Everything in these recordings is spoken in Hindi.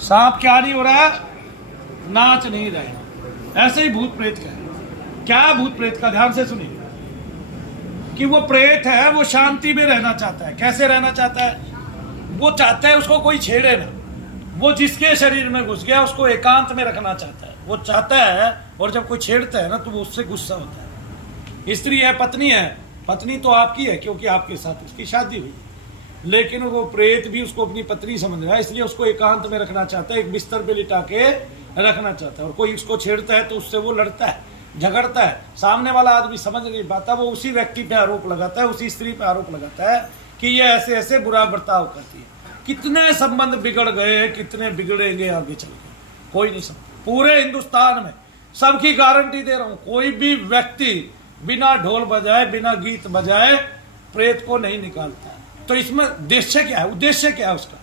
सांप क्या नहीं हो रहा है, नाच नहीं रहे। ऐसे ही भूत प्रेत का है। क्या भूत प्रेत का, ध्यान से सुनिए कि वो प्रेत है, वो शांति में रहना चाहता है। कैसे रहना चाहता है? वो चाहता है उसको कोई छेड़े ना। वो जिसके शरीर में घुस गया उसको एकांत में रखना चाहता है, वो चाहता है। और जब कोई छेड़ता है ना तो वो उससे गुस्सा होता है। स्त्री है, पत्नी है, पत्नी तो आपकी है क्योंकि आपके साथ उसकी शादी हुई, लेकिन वो प्रेत भी उसको अपनी पत्नी समझ रहा है, इसलिए उसको एकांत में रखना चाहता है, एक बिस्तर पे लिटा के रखना चाहता है। और कोई उसको छेड़ता है तो उससे वो लड़ता है, झगड़ता है। सामने वाला आदमी समझ नहीं पाता, वो उसी व्यक्ति पे आरोप लगाता है, उसी स्त्री पे आरोप लगाता है कि ये ऐसे ऐसे बुरा बर्ताव करती है। कितने संबंध बिगड़ गए, कितने बिगड़ेंगे आगे चल के, कोई नहीं समझ। पूरे हिंदुस्तान में सबकी गारंटी दे रहा हूं, कोई भी व्यक्ति बिना ढोल बजाए, बिना गीत बजाए प्रेत को नहीं निकालता है। तो इसमें उद्देश्य क्या है? उद्देश्य क्या है उसका?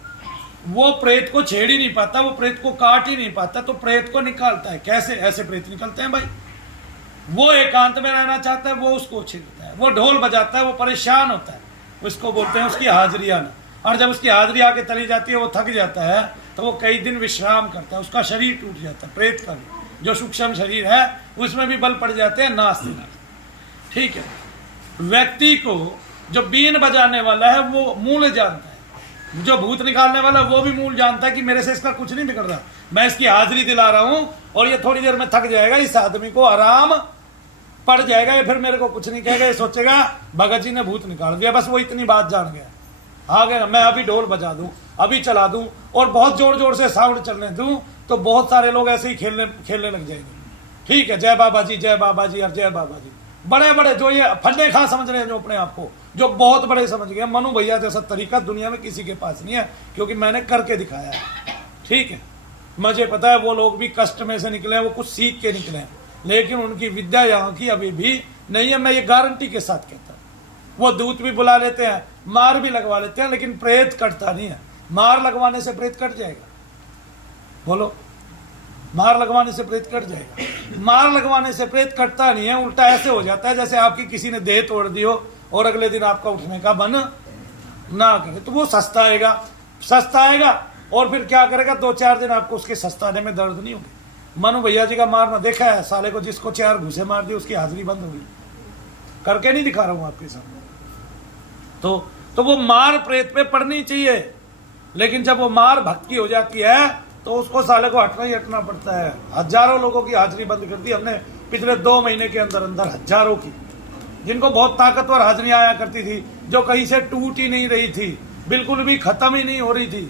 वो प्रेत को छेड़ ही नहीं पाता, वो प्रेत को काट ही नहीं पाता, तो प्रेत को निकालता है। कैसे? ऐसे प्रेत निकलते हैं भाई। वो एकांत में रहना चाहता है, वो उसको छेड़ता है। वो ढोल बजाता है, वो परेशान होता है, उसको बोलते हैं उसकी हाजिरी आना। और जब उसकी हाजिरी आके चली जाती है, वो थक जाता है, तो वो कई दिन विश्राम करता है, उसका शरीर टूट जाता है। प्रेत का भी जो सूक्ष्म शरीर है उसमें भी बल पड़ जाते हैं, नाचते नाचते। ठीक है, व्यक्ति को जो बीन बजाने वाला है वो मूल जानता है, जो भूत निकालने वाला वो भी मूल जानता है कि मेरे से इसका कुछ नहीं बिगड़ रहा, मैं इसकी हाजिरी दिला रहा हूं और ये थोड़ी देर में थक जाएगा, इस आदमी को आराम पड़ जाएगा, ये फिर मेरे को कुछ नहीं कहेगा, ये सोचेगा भगत जी ने भूत निकाल दिया, बस वो इतनी बात जान गया। आ गया, मैं अभी ढोल बजा दूं, अभी चला दूं और बहुत जोर जोर से साउंड चलने दूं तो बहुत सारे लोग ऐसे ही खेलने लग जाएंगे। ठीक है, जय बाबा जी, जय बाबा जी और जय बाबा जी। बड़े बड़े जो ये फंडे खा समझ रहे हैं, जो अपने आप को जो बहुत बड़े समझ गए, मनु भैया जैसा तरीका दुनिया में किसी के पास नहीं है, क्योंकि मैंने करके दिखाया है। ठीक है, मुझे पता है वो लोग भी कष्ट में से निकले हैं, वो कुछ सीख के निकले हैं, लेकिन उनकी विद्या यहाँ की अभी भी नहीं है। मैं ये गारंटी के साथ कहता हूँ। वो दूत भी बुला लेते हैं, मार भी लगवा लेते हैं, लेकिन प्रेत कटता नहीं है। मार लगवाने से प्रेत कट जाएगा? बोलो, मार लगवाने से प्रेत कट जाएगा? मार लगवाने से प्रेत कटता नहीं है, उल्टा ऐसे हो जाता है जैसे आपकी किसी ने देह तोड़ दी हो और अगले दिन आपका उठने का मन ना करे, तो वो सस्ता आएगा और फिर क्या करेगा, 2-4 दिन आपको उसके सस्ताने में दर्द नहीं होगी। मनु भैया जी का मारना देखा है, साले को जिसको 4 घूसे मार दी उसकी हाजिरी बंद होगी। करके नहीं दिखा रहा हूं आपके सामने। तो वो मार प्रेत पे पड़नी चाहिए, लेकिन जब वो मार भक्त की हो जाती है तो उसको साले को हटना ही हटना पड़ता है। हजारों लोगों की हाजिरी बंद कर दी हमने पिछले 2 महीने के अंदर अंदर, हजारों की, जिनको बहुत ताकतवर हाजिरी आया करती थी, जो कहीं से टूट ही नहीं रही थी, बिल्कुल भी खत्म ही नहीं हो रही थी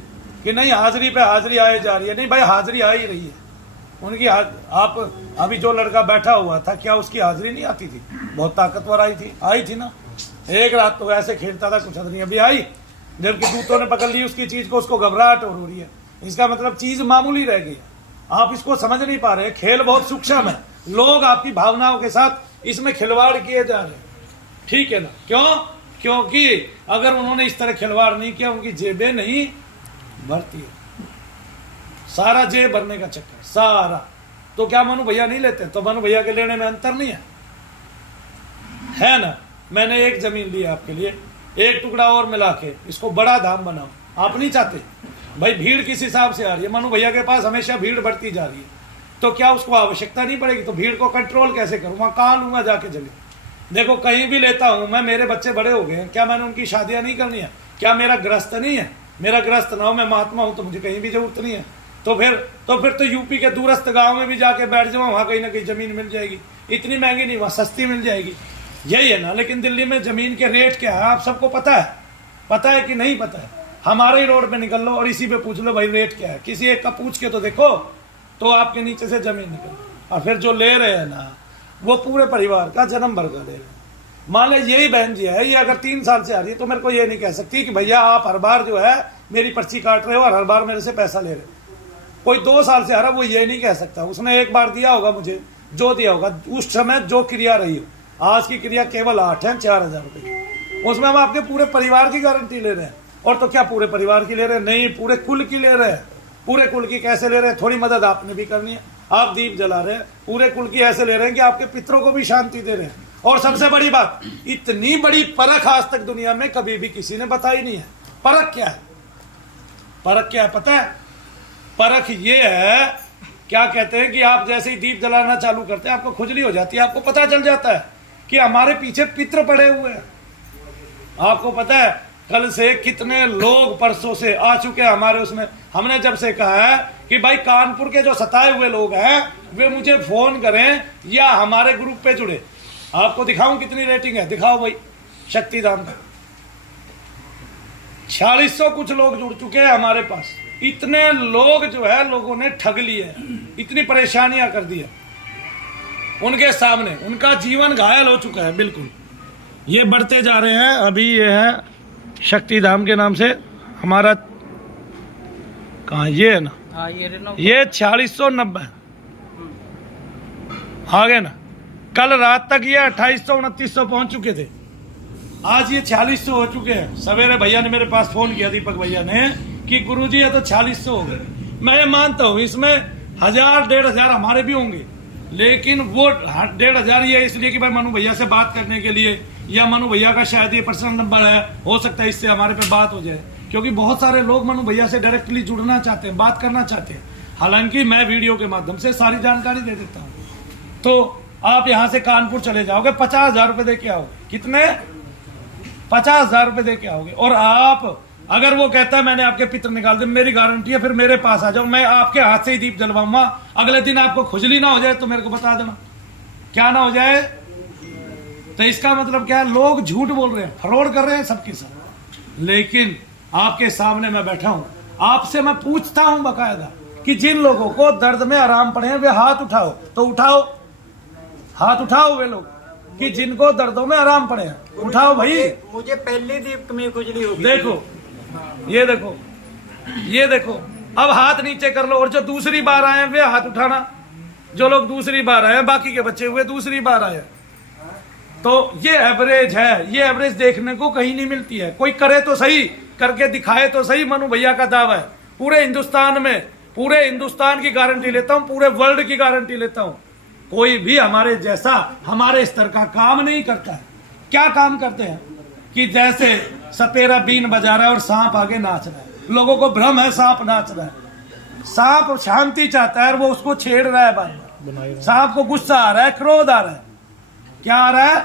कि नहीं हाजिरी पे हाजिरी आए जा रही है। नहीं भाई, हाजिरी आ ही रही है उनकी। आप अभी जो लड़का बैठा हुआ था, क्या उसकी हाजिरी नहीं आती थी? बहुत ताकतवर आई थी ना। एक रात तो ऐसे खेलता था, कुछ नहीं, अभी आई, जबकि दूतों ने पकड़ ली उसकी चीज को, उसको घबराहट हो रही है। इसका मतलब चीज मामूली रह गई, आप इसको समझ नहीं पा रहे। खेल बहुत सूक्ष्म है, लोग आपकी भावनाओं के साथ इसमें खिलवाड़ किए जा रहे हैं। ठीक है ना? क्यों? क्योंकि अगर उन्होंने इस तरह खिलवाड़ नहीं किया, उनकी जेबें नहीं भरती है। सारा जेब भरने का चक्कर सारा। तो क्या मनु भैया नहीं लेते? तो मनु भैया के लेने में अंतर नहीं है ना? मैंने एक जमीन ली आपके लिए, एक टुकड़ा और मिला के इसको बड़ा धाम बनाओ, आप नहीं चाहते भाई? भीड़ किस हिसाब से आ रही है? मनु भैया के पास हमेशा भीड़ बढ़ती जा रही है, तो क्या उसको आवश्यकता नहीं पड़ेगी? तो भीड़ को कंट्रोल कैसे करूं? वहां कहां लूंगा जाके जगह? देखो, कहीं भी लेता हूं मैं, मेरे बच्चे बड़े हो गए, क्या मैंने उनकी शादियां नहीं करनी है? क्या मेरा ग्रस्त नहीं है? मेरा ग्रस्त ना हो, मैं महात्मा हूं, तो मुझे कहीं भी जरूरत नहीं है। तो फिर यूपी के दूरस्थ गांव में भी जाके बैठ जाऊं, वहां कहीं ना कहीं जमीन मिल जाएगी। इतनी महंगी नहीं, वहां सस्ती मिल जाएगी, यही है ना? लेकिन दिल्ली में जमीन के रेट क्या है आप सबको पता है कि नहीं पता है? हमारे ही रोड पे निकल लो और इसी पे पूछ लो भाई रेट क्या है, किसी एक का पूछ के तो देखो, तो आपके नीचे से जमीन निकल। और फिर जो ले रहे हैं ना, वो पूरे परिवार का जन्म भर का ले रहे हैं। मान लो यही बहन जी है, ये अगर 3 साल से आ रही है, तो मेरे को ये नहीं कह सकती कि भैया आप हर बार जो है मेरी पर्ची काट रहे हो और हर बार मेरे से पैसा ले रहे हो। कोई 2 साल से आ रहा है, वो ये नहीं कह सकता। उसने एक बार दिया होगा मुझे, जो दिया होगा उस समय जो क्रिया रही हो। आज की क्रिया केवल 8 है, 4000 रुपए की, उसमें हम आपके पूरे परिवार की गारंटी ले रहे हैं। और तो क्या पूरे परिवार की ले रहे हैं? नहीं, पूरे कुल की ले रहे हैं। पूरे कुल की कैसे ले रहे हैं? थोड़ी मदद आपने भी करनी है, आप दीप जला रहे हैं। पूरे कुल की ऐसे ले रहे हैं कि आपके पितरों को भी शांति दे रहे हैं। और सबसे बड़ी बात, इतनी बड़ी परख आज तक दुनिया में कभी भी किसी ने बताई नहीं है। परख क्या है? परख क्या है पता है? परख ये है, क्या कहते हैं कि आप जैसे ही दीप जलाना चालू करते हैं आपको खुजली हो जाती है, आपको पता चल जाता है कि हमारे पीछे पितृ पड़े हुए हैं। आपको पता है कल से कितने लोग परसों से आ चुके हैं हमारे उसमें। हमने जब से कहा है कि भाई कानपुर के जो सताए हुए लोग हैं वे मुझे फोन करें या हमारे ग्रुप पे जुड़े, आपको दिखाऊं कितनी रेटिंग है, दिखाओ भाई शक्तिधाम का 4600 कुछ लोग जुड़ चुके हैं हमारे पास। इतने लोग जो है लोगों ने ठग लिए, इतनी परेशानियां कर दी है उनके सामने, उनका जीवन घायल हो चुका है बिल्कुल। ये बढ़ते जा रहे हैं। अभी ये है शक्तिधाम के नाम से हमारा, कहाँ ये है ना, ये 4690 आ गए ना। कल रात तक ये 2800 2900 पहुंच चुके थे, आज ये 4600 हो चुके हैं। सवेरे भैया ने मेरे पास फोन किया, दीपक भैया ने, कि गुरुजी ये तो 4600 हो गए। मैं ये मानता हूँ इसमें 1000 1500 हमारे भी होंगे, लेकिन वो 1500 ये इसलिए कि भाई मनु भैया से बात करने के लिए, या मनु भैया का शायद ये पर्सनल नंबर है, हो सकता है इससे हमारे पे बात हो जाए, क्योंकि बहुत सारे लोग मनु भैया से डायरेक्टली जुड़ना चाहते हैं, बात करना चाहते हैं। हालांकि मैं वीडियो के माध्यम से सारी जानकारी दे देता हूँ। तो आप यहाँ से कानपुर चले जाओगे, 50,000 रुपये दे के आओगे। कितने? 50,000 रुपये दे के आओगे। और आप अगर वो कहता है मैंने आपके पितर निकाल दे, मेरी गारंटी है फिर मेरे पास आ जाओ, मैं आपके हाथ से ही दीप जलवाऊंगा। अगले दिन आपको खुजली ना हो जाए तो मेरे को बता देना, क्या ना हो जाए। तो इसका मतलब क्या है, लोग झूठ बोल रहे हैं, फ्रॉड कर रहे हैं सबके साथ। लेकिन आपके सामने मैं बैठा हूं, आपसे मैं पूछता हूं बकायदा कि जिन लोगों को दर्द में आराम पड़े हैं वे हाथ उठाओ, तो उठाओ, हाथ उठाओ वे लोग कि जिनको दर्दों में आराम पड़े हैं, उठाओ भाई। मुझे पहले दीप में खुजली होगी। देखो ये देखो, ये देखो, अब हाथ नीचे कर लो। और जो दूसरी बार आए हैं वे हाथ उठाना, जो लोग दूसरी बार आए हैं, बाकी के बच्चे हुए दूसरी बार आए। तो ये एवरेज है, ये एवरेज देखने को कहीं नहीं मिलती है। कोई करे तो सही, करके दिखाए तो सही। मनु भैया का दावा है पूरे हिंदुस्तान में, पूरे हिंदुस्तान की गारंटी लेता हूं, पूरे वर्ल्ड की गारंटी लेता हूं, कोई भी हमारे जैसा हमारे स्तर का काम नहीं करता है। क्या काम करते हैं कि जैसे सपेरा बीन बजा रहा है और सांप आगे नाच रहा है, लोगों को भ्रम है सांप नाच रहा है। सांप शांति चाहता है और वो उसको छेड़ रहा है बार बार। सांप को गुस्सा आ रहा है, क्रोध आ रहा है। क्या आ रहा है?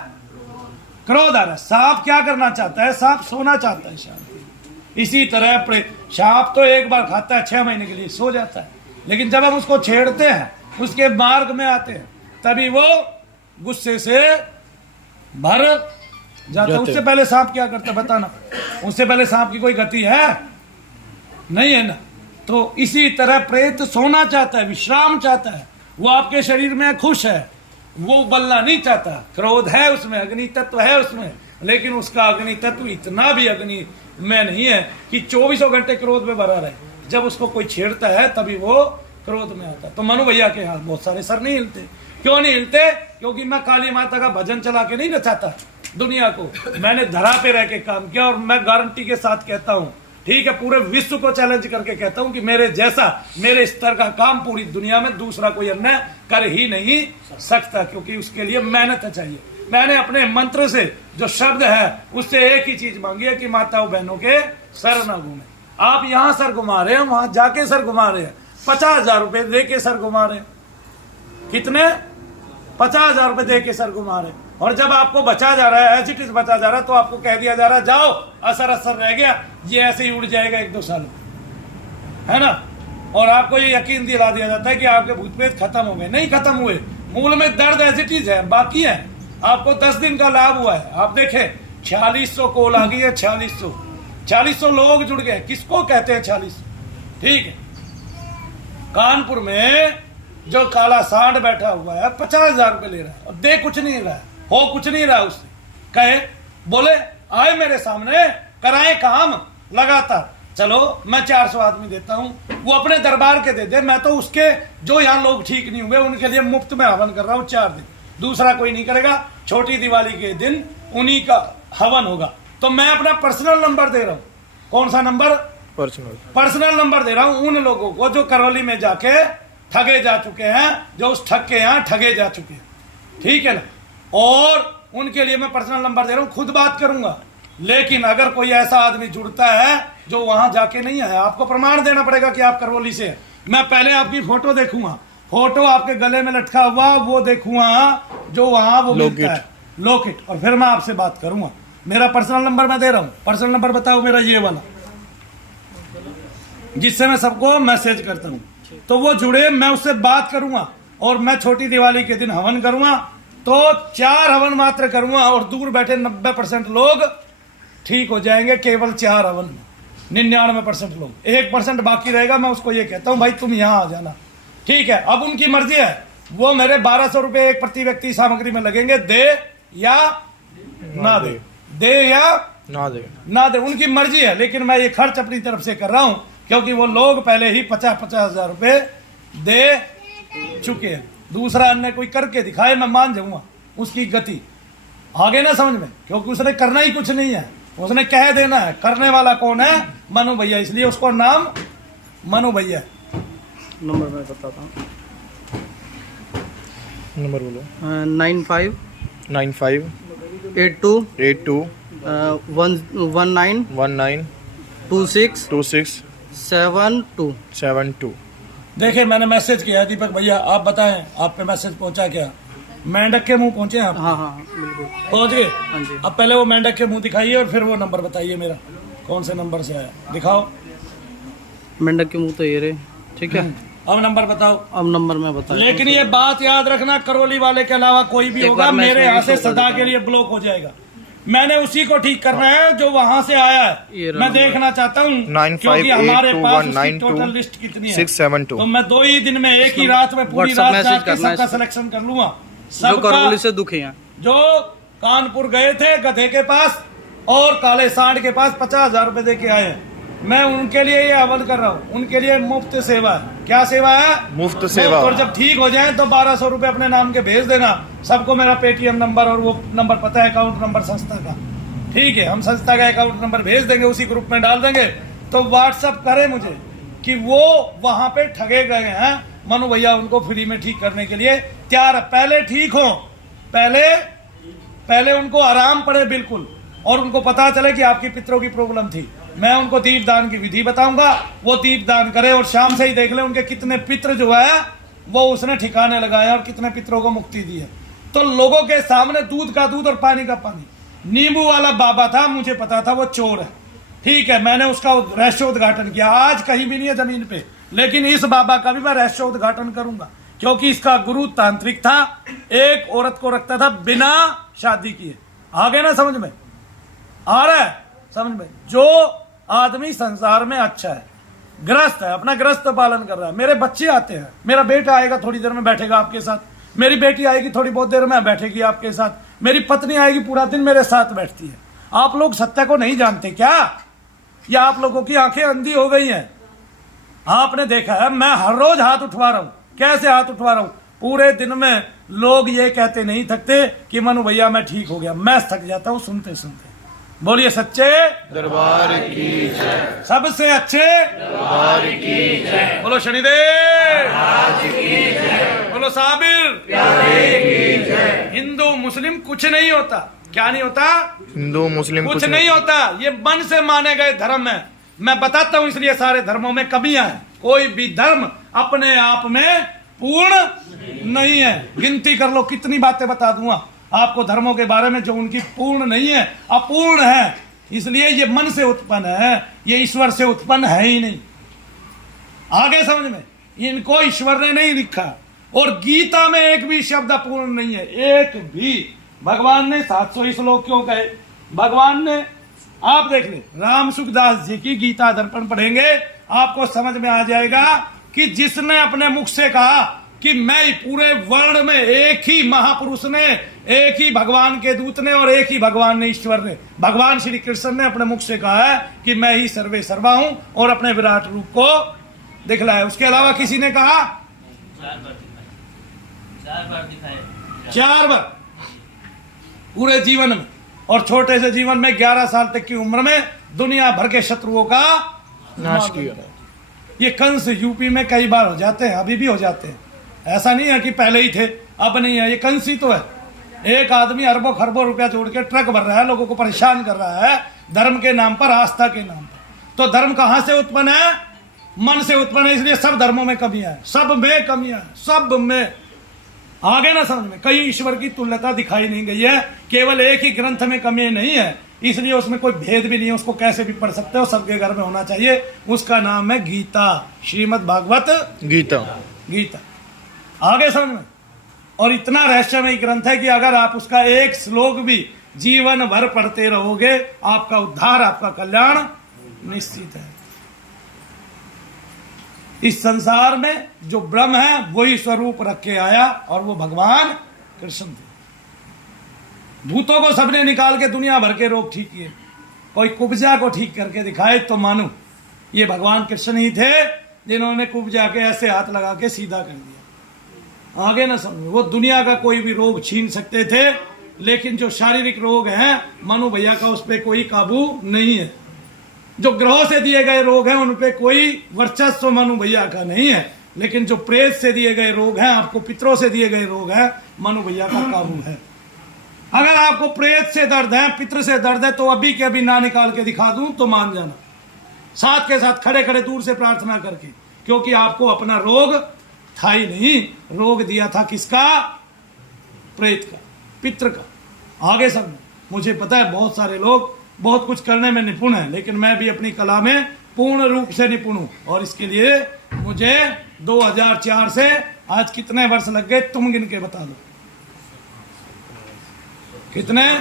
क्रोध आ रहा है। सांप क्या करना चाहता है? सांप सोना चाहता है, शांति। इसी तरह सांप तो एक बार खाता है, 6 महीने के लिए सो जाता है, लेकिन जब हम उसको छेड़ते हैं, उसके मार्ग में आते हैं, तभी वो गुस्से से भर जाता है। उससे पहले सांप क्या करता है बताना? उससे पहले सांप की कोई गति है? नहीं है ना। तो इसी तरह प्रेत सोना चाहता है, विश्राम चाहता है। वो आपके शरीर में खुश है, वो उबलना नहीं चाहता। क्रोध है उसमें, अग्नि तत्व है उसमें, लेकिन उसका अग्नि तत्व इतना भी अग्नि में नहीं है कि 24 घंटे क्रोध में भरा रहे। जब उसको कोई छेड़ता है तभी वो क्रोध में आता है। तो मनु भैया के यहाँ बहुत सारे सर नहीं हिलते। क्यों नहीं हिलते? क्योंकि मैं काली माता का भजन चला के नहीं नचाता दुनिया को, मैंने धरा पे रह के काम किया। और मैं गारंटी के साथ कहता हूँ, ठीक है, पूरे विश्व को चैलेंज करके कहता हूं कि मेरे जैसा, मेरे स्तर का काम पूरी दुनिया में दूसरा कोई अन्य कर ही नहीं सकता, क्योंकि उसके लिए मेहनत चाहिए। मैंने अपने मंत्र से जो शब्द है उससे एक ही चीज मांगी है कि माताओं बहनों के सर ना घूमे। आप यहाँ सर घुमा रहे हैं, वहां जाके सर घुमा रहे हैं, 50,000 रुपए दे के सर घुमा रहे हैं। कितने? 50,000 रुपए दे के सर घुमा रहे हैं। और जब आपको बचा जा रहा है, एज इट इज बचा जा रहा है, तो आपको कह दिया जा रहा है जाओ, असर असर रह गया, ये ऐसे ही उड़ जाएगा 1-2 साल, है ना। और आपको ये यकीन दिला दिया जाता है कि आपके भूत प्रेत खत्म हो गए। नहीं खत्म हुए, मूल में दर्द एज इट इज है, बाकी है। आपको 10 दिन का लाभ हुआ है। आप देखें 4600 कॉल आ गई है, 4600 लोग जुड़ गए। किसको कहते हैं 4600? ठीक है, कानपुर में जो काला सांड बैठा हुआ है 50,000 रुपए ले रहा है और दे कुछ नहीं रहा है, हो कुछ नहीं रहा उससे। कहे बोले आए मेरे सामने, कराए काम लगातार, चलो मैं 400 आदमी देता हूं, वो अपने दरबार के दे दे, मैं तो उसके जो यहाँ लोग ठीक नहीं हुए उनके लिए मुफ्त में हवन कर रहा हूँ 4 दिन, दूसरा कोई नहीं करेगा। छोटी दिवाली के दिन उन्हीं का हवन होगा। तो मैं अपना पर्सनल नंबर दे रहा हूँ। कौन सा नंबर? पर्सनल नंबर दे रहा हूँ उन लोगों को जो करौली में जाके ठगे जा चुके हैं, जो उस ठग के यहाँ ठगे जा चुके हैं, ठीक है ना। और उनके लिए मैं पर्सनल नंबर दे रहा हूँ, खुद बात करूंगा। लेकिन अगर कोई ऐसा आदमी जुड़ता है जो वहां जाके नहीं है, आपको प्रमाण देना पड़ेगा कि आप करौली से हैं, मैं पहले आपकी फोटो देखूंगा, फोटो आपके गले में लटका हुआ वो देखूंगा, जो वहां वो मिलता है लॉकेट, और फिर मैं आपसे बात करूंगा। मेरा पर्सनल नंबर मैं दे रहा हूँ, पर्सनल नंबर बताओ मेरा ये वाला, जिससे मैं सबको मैसेज करता हूँ। तो वो जुड़े, मैं उससे बात करूंगा, और मैं छोटी दिवाली के दिन हवन करूंगा, तो 4 हवन मात्र करूंगा, और दूर बैठे 90% लोग ठीक हो जाएंगे केवल 4 हवन में। 99% लोग, 1% बाकी रहेगा। मैं उसको ये कहता हूं भाई तुम यहां आ जाना, ठीक है। अब उनकी मर्जी है, वो मेरे 1200 रुपए एक प्रति व्यक्ति सामग्री में लगेंगे, दे या ना दे, दे या ना दे, उनकी मर्जी है। लेकिन मैं ये खर्च अपनी तरफ से कर रहा हूं, क्योंकि वो लोग पहले ही 50-50 हजार रुपए दे चुके हैं। दूसरा अन्य कोई करके दिखाए, मैं मान जाऊंगा उसकी गति, आगे ना समझ में, क्योंकि उसने करना ही कुछ नहीं है, उसने कह देना है। करने वाला कौन है? मनु भैया, इसलिए उसको नाम मनु भैया। नंबर मैं बताता हूँ, नंबर बोलो। 95 95 82 82 19 19 26 26 72। 72। देखिए मैंने मैसेज किया दीपक भैया, आप बताएं आप पे मैसेज पहुंचा क्या? मेंढक के मुंह पहुंचे आप? हाँ हाँ बिल्कुल पहुंच गए? हाँ जी। अब पहले वो मेंढक के मुंह दिखाइए और फिर वो नंबर बताइए मेरा, कौन से नंबर से आया दिखाओ। मेंढक के मुंह तो ये रहे, ठीक है। अब नंबर बताओ। अब नंबर मैं बता, लेकिन ये बात याद रखना, करौली वाले के अलावा कोई भी एक होगा बार मैं मेरे इसमें यहाँ से भी फोटो सदा के लिए ब्लॉक हो जाएगा। मैंने उसी को ठीक करना है जो वहां से आया ये है। रहा मैं देखना चाहता हूँ 95 क्योंकि हमारे पास 82 उसकी टोटल लिस्ट कितनी है। 672। तो मैं 2 ही दिन में, एक ही रात में, पूरी WhatsApp रात मैसेज जाके करना है सबका इसको। सिलेक्शन कर लूंगा। जो सबका करौली से दुखी हैं। जो कानपुर गए थे गधे के पास और काले सांड के पास 50,000 रुपए दे के आए हैं, मैं उनके लिए ये अमल कर रहा हूँ। उनके लिए मुफ्त सेवा है। क्या सेवा है? मुफ्त सेवा। और जब ठीक हो जाए तो 1200 रुपए अपने नाम के भेज देना। सबको मेरा पेटीएम नंबर और वो नंबर पता है, अकाउंट नंबर संस्था का, ठीक है। हम संस्था का अकाउंट नंबर भेज देंगे, उसी ग्रुप में डाल देंगे। तो व्हाट्सअप करे मुझे कि वो वहां पे ठगे गए हैं, मनु भैया उनको फ्री में ठीक करने के लिए तैयार है। पहले ठीक हो, पहले उनको आराम पड़े बिल्कुल, और उनको पता चले कि आपकी पितरों की प्रॉब्लम थी। मैं उनको दीप दान की विधि बताऊंगा, वो दीप दान करे, और शाम से ही देख ले उनके कितने पित्र जो है वो उसने ठिकाने लगाया और कितने पितरों को मुक्ति दी है। तो लोगों के सामने दूध का दूध और पानी का पानी। नींबू वाला बाबा था, मुझे पता था वो चोर है, ठीक है। मैंने उसका रहस्योद्घाटन किया, आज कहीं भी नहीं है जमीन पे, लेकिन इस बाबा का भी मैं रहस्योद्घाटन करूंगा, क्योंकि इसका गुरु तांत्रिक था, एक औरत को रखता था बिना शादी किए। आगे ना समझ में आ रहा है? समझ में? जो आदमी संसार में अच्छा है, ग्रस्त है, अपना ग्रस्त पालन कर रहा है। मेरे बच्चे आते हैं, मेरा बेटा आएगा थोड़ी देर में बैठेगा आपके साथ, मेरी बेटी आएगी थोड़ी बहुत देर में बैठेगी आपके साथ, मेरी पत्नी आएगी पूरा दिन मेरे साथ बैठती है। आप लोग सत्य को नहीं जानते क्या? या आप लोगों की आंखें अंधी हो गई हैं? आपने देखा है मैं हर रोज हाथ उठवा रहा हूं। कैसे हाथ उठवा रहा हूं? पूरे दिन में लोग ये कहते नहीं थकते कि मनु भैया मैं ठीक हो गया, मैं थक जाता हूं सुनते सुनते। बोलिए सच्चे दरबार की जय। सबसे अच्छे दरबार की जय। बोलो शनिदेव की जय। बोलो साबिर की जय। हिंदू मुस्लिम कुछ नहीं होता। क्या नहीं होता? हिंदू मुस्लिम कुछ नहीं होता। ये मन से माने गए धर्म है। मैं बताता हूं, इसलिए सारे धर्मों में कमियां हैं। कोई भी धर्म अपने आप में पूर्ण नहीं है। गिनती कर लो, कितनी बातें बता दूंगा आपको धर्मों के बारे में जो उनकी पूर्ण नहीं है, अपूर्ण है। इसलिए ये मन से उत्पन्न है, ये ईश्वर से उत्पन्न है ही नहीं। आगे समझ में? इनको ईश्वर ने नहीं लिखा, और गीता में एक भी शब्द अपूर्ण नहीं है, एक भी। भगवान ने 700 श्लोक क्यों कहे? भगवान ने, आप देख ले, राम सुखदास जी की गीता दर्पण पढ़ेंगे, आपको समझ में आ जाएगा कि जिसने अपने मुख से कहा कि मैं पूरे वर्ल्ड में एक ही महापुरुष ने, एक ही भगवान के दूत ने और एक ही भगवान ने, ईश्वर ने, भगवान श्री कृष्ण ने अपने मुख से कहा है कि मैं ही सर्वे सर्वा हूं, और अपने विराट रूप को दिखलाया। उसके अलावा किसी ने कहा? 4 बार पूरे जीवन में, और छोटे से जीवन में 11 साल तक की उम्र में दुनिया भर के शत्रुओं का नाश किया। ये कंस यूपी में कई बार हो जाते हैं, अभी भी हो जाते हैं। ऐसा नहीं है कि पहले ही थे, अब नहीं है। ये कंस ही तो है। एक आदमी अरबों खरबों रुपया जोड़ के ट्रक भर रहा है, लोगों को परेशान कर रहा है धर्म के नाम पर, आस्था के नाम पर। तो धर्म कहां से उत्पन्न है? मन से उत्पन्न है, इसलिए सब धर्मों में कमियां हैं, सब में कमियां हैं, सब में। आगे ना समझ में, कहीं ईश्वर की तुल्यता दिखाई नहीं गई है, केवल एक ही ग्रंथ में कमी नहीं है, इसलिए उसमें कोई भेद भी नहीं है, उसको कैसे भी पढ़ सकते हो, सबके घर में होना चाहिए। उसका नाम है गीता, श्रीमद् भागवत गीता। गीता। आगे समझ में। और इतना रहस्यमय ग्रंथ है कि अगर आप उसका एक श्लोक भी जीवन भर पढ़ते रहोगे, आपका उद्धार, आपका कल्याण निश्चित है। इस संसार में जो ब्रह्म है वही स्वरूप रख के आया, और वो भगवान कृष्ण थे। भूतों को सबने निकाल के दुनिया भर के रोग ठीक किए, कोई कुब्जा को ठीक करके दिखाए तो मानो ये भगवान कृष्ण ही थे जिन्होंने कुब्जा के ऐसे हाथ लगा के सीधा कर दिया। आगे ना समझो, वो दुनिया का कोई भी रोग छीन सकते थे, लेकिन जो शारीरिक रोग हैं मनु भैया का उस पर कोई काबू नहीं है। जो ग्रहों से दिए गए रोग हैं उन पे कोई वर्चस्व मनु भैया का नहीं है, लेकिन जो प्रेत से दिए गए रोग हैं, आपको पितरों से दिए गए रोग हैं, मनु भैया का काबू है। अगर आपको प्रेत से दर्द है, पितृ से दर्द है, तो अभी के अभी ना निकाल के दिखा दूं तो मान जाना, साथ के साथ खड़े खड़े दूर से प्रार्थना करके, क्योंकि आपको अपना रोग था ही नहीं। रोग दिया था किसका? प्रेत का, पितृ का। आगे सब मुझे पता है बहुत सारे लोग बहुत कुछ करने में निपुण हैं, लेकिन मैं भी अपनी कला में पूर्ण रूप से निपुण हूं, और इसके लिए मुझे 2004 से आज कितने वर्ष लग गए तुम गिन के बता दो। कितने?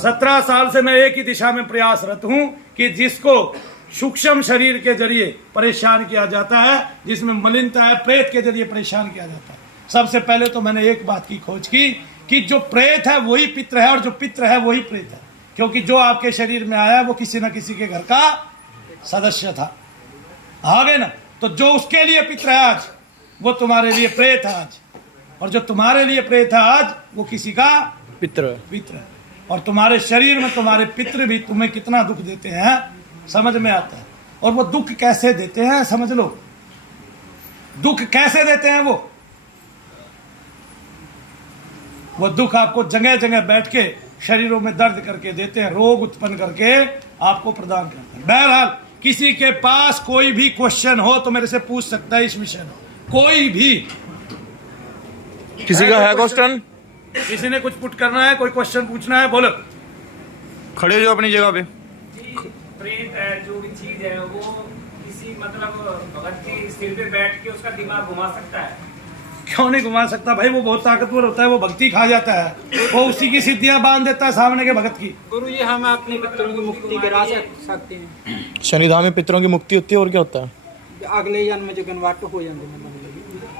17 साल से मैं एक ही दिशा में प्रयासरत हूं कि जिसको सूक्ष्म शरीर के जरिए परेशान किया जाता है, जिसमें मलिनता है, प्रेत के जरिए परेशान किया जाता है। सबसे पहले तो मैंने एक बात की खोज की कि जो प्रेत है वही पितृ है, और जो पितृ है वही प्रेत है, क्योंकि जो आपके शरीर में आया वो किसी न किसी के घर का सदस्य था। आगे ना, तो जो उसके लिए पितृ है आज, वो तुम्हारे लिए प्रेत है आज, और जो तुम्हारे लिए प्रेत है आज, वो किसी का पितृ है। और तुम्हारे शरीर में तुम्हारे पितृ भी तुम्हें कितना दुख देते हैं समझ में आता है। और वो दुख कैसे देते हैं समझ लो, दुख कैसे देते हैं वो दुख आपको जगह जगह बैठ के शरीरों में दर्द करके देते हैं, रोग उत्पन्न करके आपको प्रदान करते हैं। बहरहाल किसी के पास कोई भी क्वेश्चन हो तो मेरे से पूछ सकता है इस विषय में, कोई भी। किसी का है क्वेश्चन? किसी ने कुछ पुट करना है, कोई क्वेश्चन पूछना है, बोलो। खड़े हो जाओ अपनी जगह पे। प्रेत है जो भी चीज है वो किसी मतलब भगत के सिर पे बैठ के उसका दिमाग घुमा सकता है? क्यों नहीं घुमा सकता भाई, वो बहुत ताकतवर होता है, वो भक्ति खा जाता है, वो उसी की सिद्धियां बांध देता है सामने के भगत की। गुरु जी हम अपने पितरों की मुक्ति करा सकते हैं। शनिधाम में पितरों की मुक्ति होती है, और क्या होता है? अगले जन्म में जो गनवाट हो जाएंगे मतलब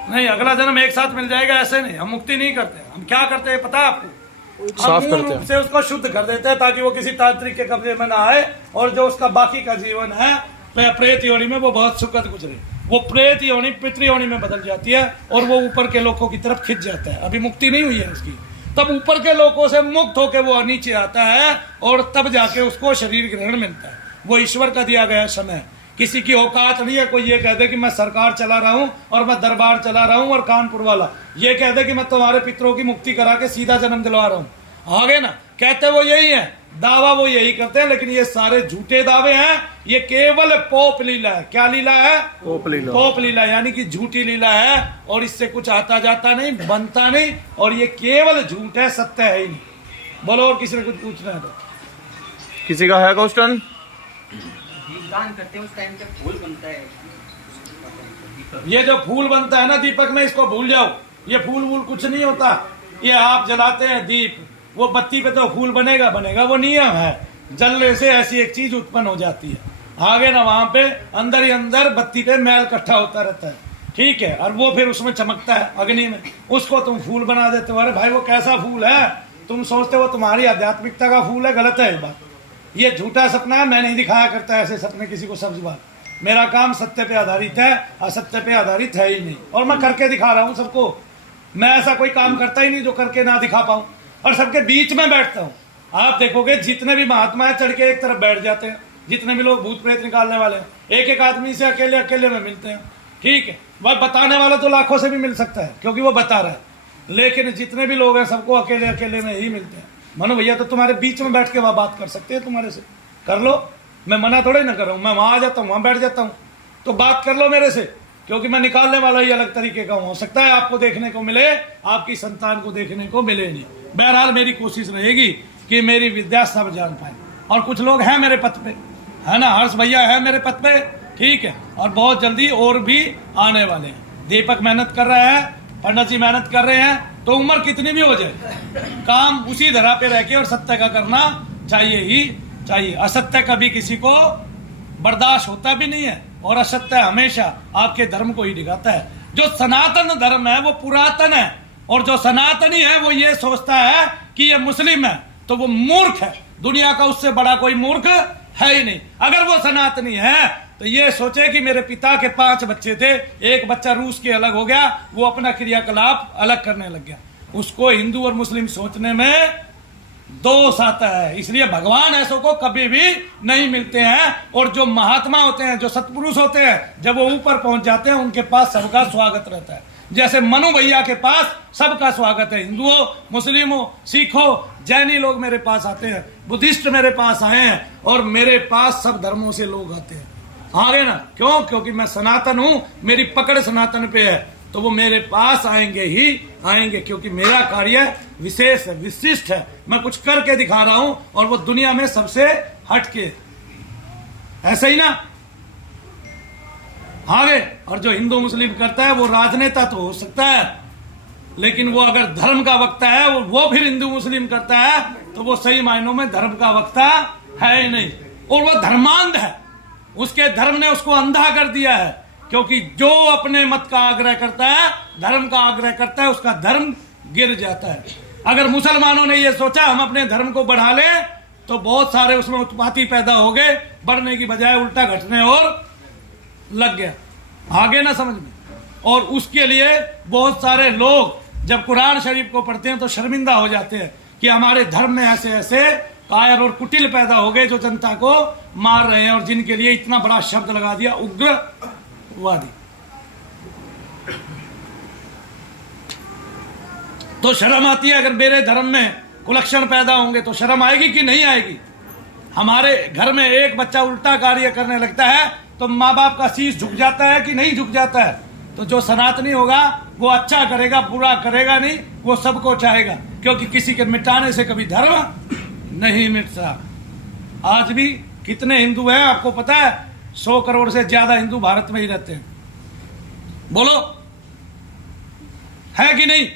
नहीं, अगला जन्म एक साथ मिल जाएगा, ऐसे नहीं। हम मुक्ति नहीं करते, हम क्या करते हैं पता है आपको? साफ हम करते मूल हैं। रूप से उसको शुद्ध कर देते हैं ताकि वो किसी तांत्रिक के कब्जे में ना आए, और जो उसका बाकी का जीवन है प्रेत योनि में वो बहुत सुखद गुजरे। वो प्रेत योनि पितृ योनि में बदल जाती है, और वो ऊपर के लोगों की तरफ खिंच जाता है। अभी मुक्ति नहीं हुई है उसकी, तब ऊपर के लोगों से मुक्त होकर वो नीचे आता है, और तब जाके उसको शरीर ग्रहण मिलता है। वो ईश्वर का दिया गया समय। किसी की औकात नहीं है कोई ये कह दे कि मैं सरकार चला रहा हूं और मैं दरबार चला रहा हूं, और कानपुर वाला ये कह दे कि मैं तुम्हारे पितरों की मुक्ति करा के सीधा जन्म दिलवा रहा हूं। आगे ना, कहते वो यही है, दावा वो यही करते हैं, लेकिन ये सारे झूठे दावे हैं। ये केवल पोप लीला है। क्या लीला है? पोप लीला। पोप लीला यानी कि झूठी लीला है, और इससे कुछ आता जाता नहीं, बनता नहीं, और ये केवल झूठ है, सत्य है ही नहीं। बोलो, और किसी ने कुछ पूछना है तो? किसी का है क्वेश्चन? दान करते हैं उस टाइम पे फूल बनता है। ये जो फूल बनता है ना दीपक में, इसको भूल जाओ। ये फूल वूल कुछ नहीं होता। ये आप जलाते हैं दीप, वो बत्ती पे तो फूल बनेगा, वो नियम है। जलने से ऐसी एक चीज उत्पन्न हो जाती है। आगे ना वहां पे अंदर ही अंदर बत्ती पे मैल इकट्ठा होता रहता है, ठीक है, और वो फिर उसमें चमकता है अग्नि में, उसको तुम फूल बना देते हो। अरे भाई वो कैसा फूल है? तुम सोचते हो तुम्हारी आध्यात्मिकता का फूल है, गलत है ये बात। ये झूठा सपना है, मैं नहीं दिखाया करता ऐसे सपने किसी को सब्ज बात। मेरा काम सत्य पे आधारित है, असत्य पे आधारित है ही नहीं, और मैं करके दिखा रहा हूँ सबको। मैं ऐसा कोई काम करता ही नहीं जो करके ना दिखा पाऊं, और सबके बीच में बैठता हूँ। आप देखोगे जितने भी महात्मा है चढ़ के एक तरफ बैठ जाते हैं, जितने भी लोग भूत प्रेत निकालने वाले हैं, एक एक आदमी से अकेले अकेले में मिलते हैं, ठीक है। वह बताने वाला तो लाखों से भी मिल सकता है क्योंकि वो बता रहा है, लेकिन जितने भी लोग हैं सबको अकेले अकेले में ही मिलते हैं। मनु भैया तो तुम्हारे बीच में बैठ के वह बात कर सकते हैं, तुम्हारे से कर लो, मैं मना थोड़े ना कर रहा हूँ। मैं वहां आ जाता हूँ, वहां बैठ जाता हूँ, तो बात कर लो मेरे से, क्योंकि मैं निकालने वाला ही अलग तरीके का हूं। हो सकता है आपको देखने को मिले, आपकी संतान को देखने को मिले नहीं। बहरहाल मेरी कोशिश रहेगी कि मेरी विद्या सब जान पाए। और कुछ लोग हैं मेरे पथ पे, है ना, हर्ष भैया है मेरे पथ पे, ठीक है, और बहुत जल्दी और भी आने वाले हैं। दीपक मेहनत कर रहे हैं, पंडित जी मेहनत कर रहे हैं, तो उम्र कितनी भी हो जाए, काम उसी धरा पे रह के और सत्य का करना चाहिए ही चाहिए। असत्य कभी किसी को बर्दाश्त होता भी नहीं है, और असत्य हमेशा आपके धर्म को ही दिखाता है। जो सनातन धर्म है वो पुरातन है, और जो सनातनी है वो ये सोचता है कि ये मुस्लिम है, तो वो मूर्ख है। दुनिया का उससे बड़ा कोई मूर्ख है ही नहीं। अगर वो सनातनी है तो ये सोचे कि मेरे पिता के 5 बच्चे थे, एक बच्चा रूस के अलग हो गया, वो अपना क्रियाकलाप अलग करने लग गया। उसको हिंदू और मुस्लिम सोचने में दोष आता है। इसलिए भगवान ऐसों को कभी भी नहीं मिलते हैं। और जो महात्मा होते हैं, जो सत्पुरुष होते हैं, जब वो ऊपर पहुंच जाते हैं उनके पास सबका स्वागत रहता है। जैसे मनु भैया के पास सबका स्वागत है, हिंदू हो, मुस्लिम हो, सिख हो, जैनी लोग मेरे पास आते हैं, बुद्धिस्ट मेरे पास आए हैं, और मेरे पास सब धर्मों से लोग आते हैं। आगे ना, क्यों? क्योंकि मैं सनातन हूं, मेरी पकड़ सनातन पे है, तो वो मेरे पास आएंगे ही आएंगे, क्योंकि मेरा कार्य विशेष है, विशिष्ट है। मैं कुछ करके दिखा रहा हूं, और वो दुनिया में सबसे हटके। ऐसे ही ना आगे। और जो हिंदू मुस्लिम करता है वो राजनेता तो हो सकता है, लेकिन वो अगर धर्म का वक्ता है, वो फिर हिंदू मुस्लिम करता है, तो वो सही मायनों में धर्म का वक्ता है ही नहीं। और वो धर्मांध है, उसके धर्म ने उसको अंधा कर दिया है। क्योंकि जो अपने मत का आग्रह करता है, धर्म का आग्रह करता है, उसका धर्म गिर जाता है। अगर मुसलमानों ने ये सोचा हम अपने धर्म को बढ़ा लें, तो बहुत सारे उसमें उत्पाती पैदा हो गए, बढ़ने की बजाय उल्टा घटने और लग गया। आगे ना समझ में। और उसके लिए बहुत सारे लोग जब कुरान शरीफ को पढ़ते हैं तो शर्मिंदा हो जाते हैं कि हमारे धर्म में ऐसे ऐसे कायर और कुटिल पैदा हो गए जो जनता को मार रहे हैं, और जिनके लिए इतना बड़ा शब्द लगा दिया, उग्रवादी। तो शर्म आती है। अगर मेरे धर्म में कुलक्षण पैदा होंगे तो शर्म आएगी कि नहीं आएगी? हमारे घर में एक बच्चा उल्टा कार्य करने लगता है तो माँ बाप का शीश झुक जाता है कि नहीं झुक जाता है? तो जो सनातनी होगा वो अच्छा करेगा, बुरा करेगा नहीं, वो सबको चाहेगा, क्योंकि किसी के मिटाने से कभी धर्म नहीं मिटता। आज भी कितने हिंदू हैं आपको पता है? 100 करोड़ से ज्यादा हिंदू भारत में ही रहते हैं। बोलो, है कि नहीं?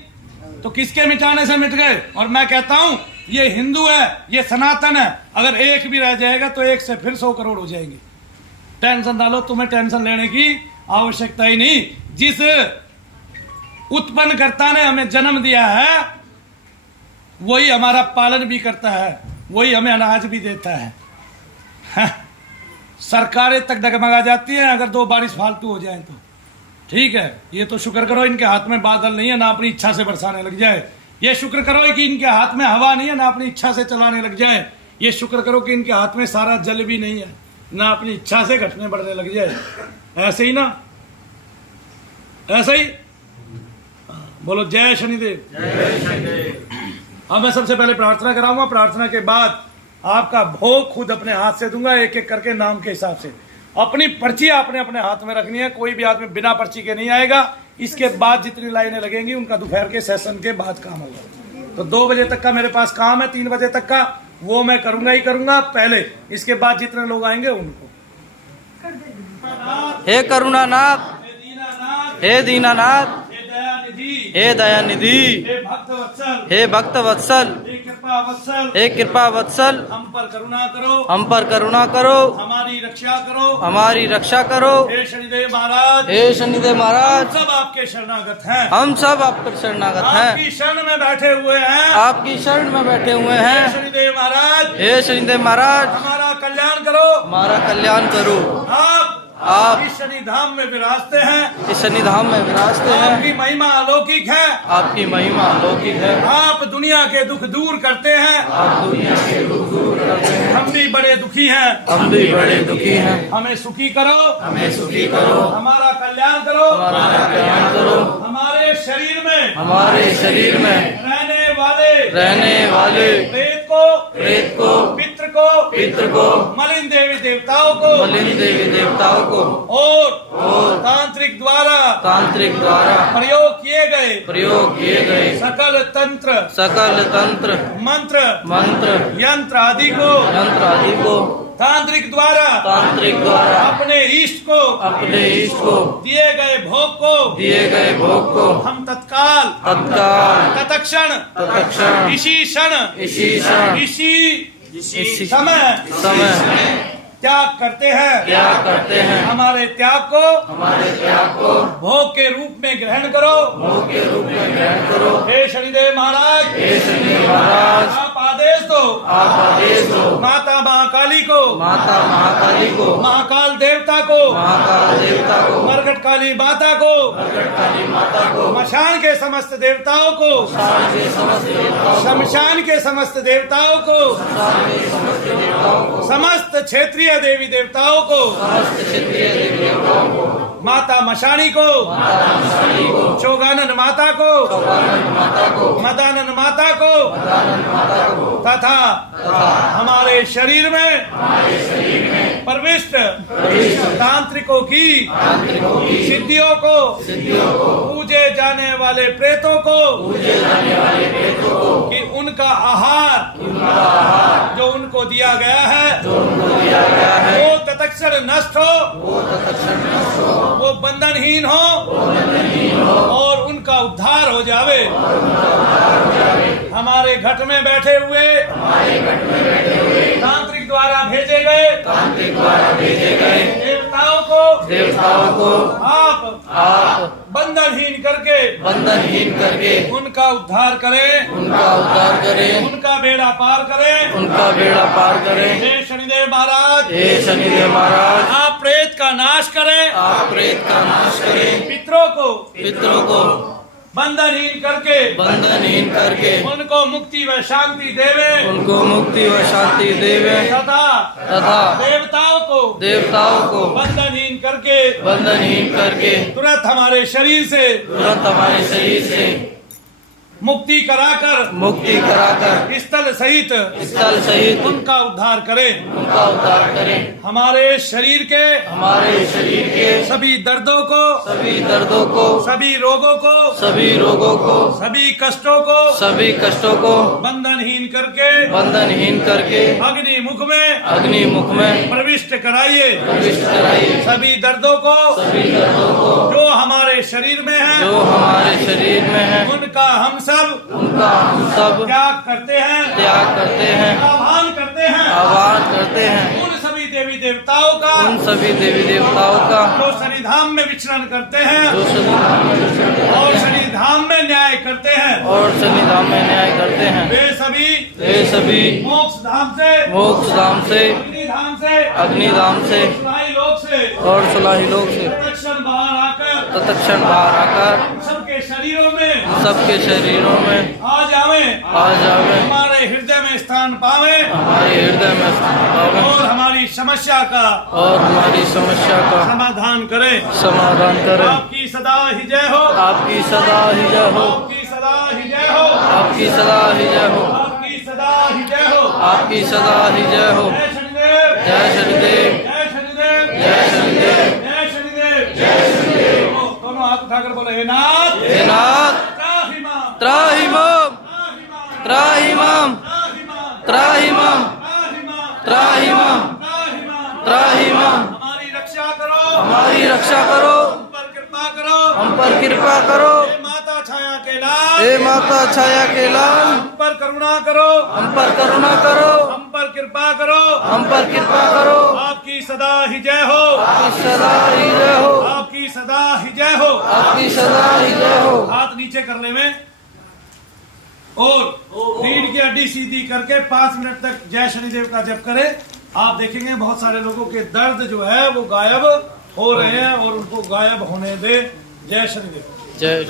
तो किसके मिटाने से मिट गए? और मैं कहता हूं ये हिंदू है, ये सनातन है। अगर एक भी रह जाएगा तो एक से फिर 100 करोड़ हो जाएंगे। टेंशन डालो, तुम्हें टेंशन लेने की आवश्यकता ही नहीं। जिस उत्पन्नकर्ता ने हमें जन्म दिया है वही हमारा पालन भी करता है, वही हमें अनाज भी देता है। सरकारें तक डगमगा जाती हैं अगर 2 बारिश फालतू हो जाए तो। ठीक है, ये तो शुक्र करो इनके हाथ में बादल नहीं है, ना अपनी इच्छा से बरसाने लग जाए। ये शुक्र करो कि इनके हाथ में हवा नहीं है, ना अपनी इच्छा से चलाने लग जाए। ये शुक्र करो कि इनके हाथ में सारा जल भी नहीं है, ना अपनी इच्छा से घटने बढ़ने लग जाए। ऐसे ही ना, ऐसे ही। बोलो जय शनिदेव। अब मैं सबसे पहले प्रार्थना कराऊंगा, प्रार्थना के बाद आपका भोग खुद अपने हाथ से दूंगा, एक एक करके नाम के हिसाब से। अपनी पर्ची आपने अपने हाथ में रखनी है, कोई भी आदमी बिना पर्ची के नहीं आएगा। इसके बाद जितनी लाइनें लगेंगी उनका दोपहर के सेशन के बाद काम होगा। तो 2 बजे तक का मेरे पास काम है, 3 बजे तक का वो मैं करूंगा ही करूंगा पहले। इसके बाद जितने लोग आएंगे उनको। हे करुणानाथ, हे दीनानाथ, हे दयानिधि, हे भक्त वत्सल, हे भक्त वत्सल, हे कृपा वत्सल, हे कृपा वत्सल, हम पर करुणा करो, हम पर करुणा करो, हमारी रक्षा करो, हमारी रक्षा करो। हे शनिदेव महाराज, हे शनिदेव महाराज, सब आपके शरणागत हैं, हम सब आप पर शरणागत हैं, आपकी शरण में बैठे हुए हैं, आपकी शरण में बैठे हुए हे हैं। शनिदेव महाराज, हे शनिदेव महाराज, हमारा कल्याण करो। हमारा कल्याण करो। आप इस शनि धाम में विराजते हैं, इस शनि धाम में विराजते हैं, आपकी महिमा अलौकिक है, आपकी महिमा अलौकिक है। आप दुनिया के दुख दूर करते हैं, आप दुनिया के दुख दूर करते हैं, हम भी बड़े दुखी हैं, हम भी बड़े दुखी हैं। हमें सुखी करो, हमें सुखी करो, हमारा कल्याण करो, हमारा कल्याण करो। हमारे शरीर में, हमारे शरीर में रहने वाले प्रेत को, को, पित्र को, पितृ को, मलिन देवी देवता देवताओं को मलिन देवी देवताओं को और तांत्रिक द्वारा प्रयोग किए गए सकल तंत्र मंत्र यंत्र आदि को तांत्रिक द्वारा अपने इष्ट को दिए गए भोग को हम तत्काल तत्क्षण इसी समय त्याग करते हैं हमारे त्याग को भोग के रूप में ग्रहण करो हे शनिदेव महाराज आप आदेश दो माता महाकाली को महाकाल देवता को मरघट काली माता को मशान के समस्त देवताओं को शमशान के समस्त देवताओं को समस्त क्षेत्रीय देवी देवताओं को माता मशानी को चौगानन माता को मदानन माता को तथा हमारे शरीर में प्रविष्ट तांत्रिकों की सिद्धियों को पूजे जाने वाले प्रेतों को कि उनका आहार जो उनको दिया गया है वो तत्क्षण नष्ट हो वो बंधनहीन हो और उनका उद्धार हो जावे हमारे घट में बैठे हुए तांत्रिक द्वारा भेजे गए देवताओं को आप बंधनहीन करके उनका उद्धार करें उनका बेड़ा पार करें हे शनिदेव महाराज आप प्रेत का नाश करें पितरों को बंधनहीन करके उनको मुक्ति व शांति देवे तथा देवताओं को बंधनहीन करके तुरंत हमारे शरीर से मुक्ति कराकर स्थल सहित उनका उद्धार करें हमारे शरीर के सभी दर्दों को सभी रोगों को सभी कष्टों को बंधनहीन करके अग्निमुख में प्रविष्ट कराइए सभी दर्दों को जो हमारे शरीर में है उनका हम सब त्याग करते हैं आह्वान करते हैं उन सभी देवी देवताओं का जो शनिधाम में विचरण करते हैं और शनिधाम में न्याय करते हैं वे सभी मोक्ष धाम से अग्निधाम से और सुलाही लोक से तत्क्षण बाहर आकर सबके शरीरों में आ जावे हमारे हृदय में स्थान पावे और हमारी समस्या का समाधान करे आपकी सदा ही जय हो आपकी सदा ही जय हो आपकी सदा ही जय हो आपकी सदा ही जय हो आपकी सदा ही जय हो आपकी सदा ही जय हो जय शनिदेव जय शनिदेव जय शनिदेव जय शनिदेव जय शनिदेव दोनों हाथ उठाकर बोले हे नाथ त्राहिमाम त्राहिमाम त्राहिमाम त्राहिमाम त्राहिमाम हमारी रक्षा करो हम पर कृपा करो हे माता छाया के लाल हे माता छाया के लाल हम पर करुणा करो हम पर करुणा करो हम पर कृपा करो हम पर कृपा करो आपकी सदा ही जय हो आपकी सदा ही जय हो आपकी सदा ही जय हो आपकी सदा ही जय हो हाथ नीचे कर ले में और रीढ़ की हड्डी सीधी करके 5 मिनट तक जय शनिदेव का जप करें आप देखेंगे बहुत सारे लोगों के दर्द जो है वो गायब हो रहे हैं और उनको गायब होने दे जय शनिदेव जय